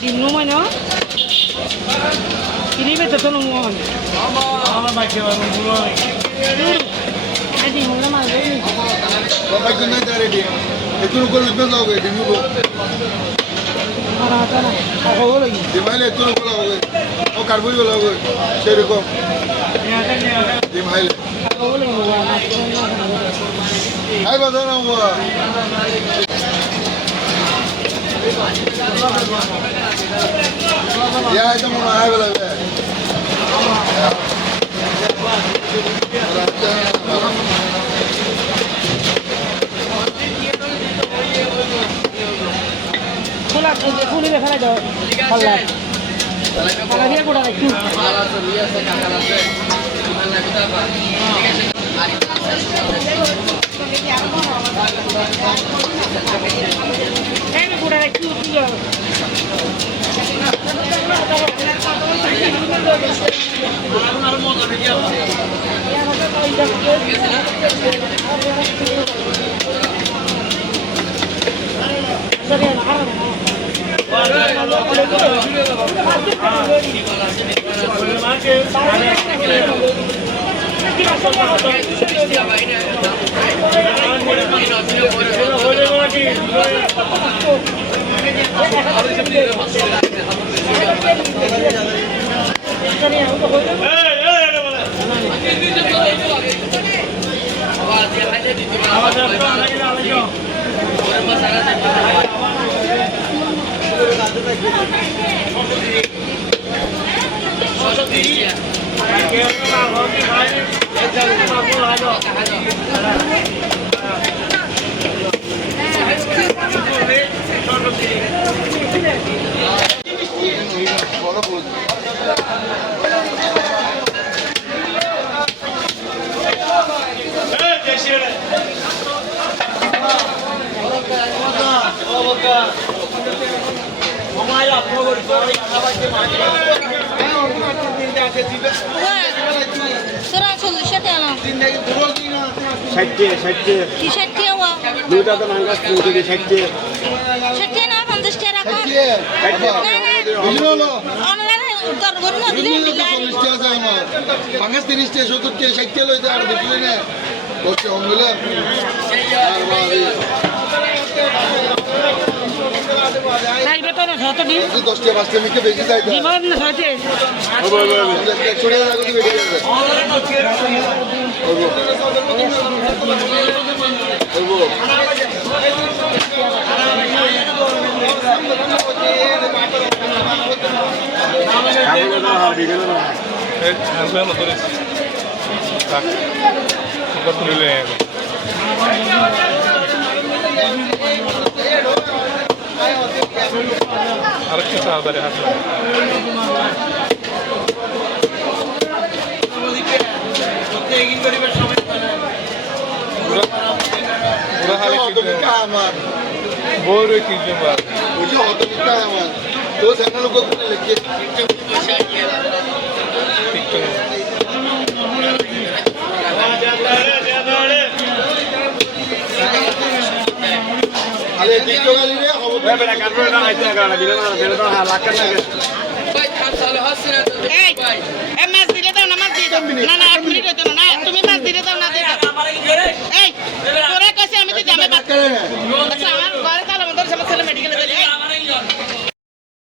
ডিম নয় না ini betul tuh nungguan. Ama baca baru dulu. Jadi mana mana ini? Bapak itu nanti ada dia. Itu nunggu lebih lagi di nunggu. Mana ada na? Aku lagi. Di mana itu nunggu lagi? Oh karbon lagi. Ceri kom. Di mana? Aku lagi nungguan. Hai betul nungguan. Ya itu mana hai betul. Kulat, kulit berapa jauh? Kulat. Kalau dia kuda lagi. Ini kuda lagi juga. Pangas 30 टे 70 टे 60 লইতে আর দেখলে না কত হংলা আর বাড়ি Naik betul nak satu di. 10 टे 5 टे মিকে বেশি যাইতা Di mana nak satu? ছোড়ে লাগো দি বেশি যাবে আরেকটা তাড়াতাড়ি হাত বড় কি জমা ওই অত বিটা আমার তো চ্যানেল লোক করে লিখে টিকটক আরে টিকটক আলি রে খবর বেটা কাটবে না আইতে না বিলে না লাখ টাকা লাগে ভাই থাম সালে হাসছেন এই মাছ দিলে দাও না মাছ দিয়ে দাও না না 1 মিনিট হইতো না তুমি মাছ দিলে দাও না দিও এই তোরা কইছে আমি দিতে আমি বাদ করে আচ্ছা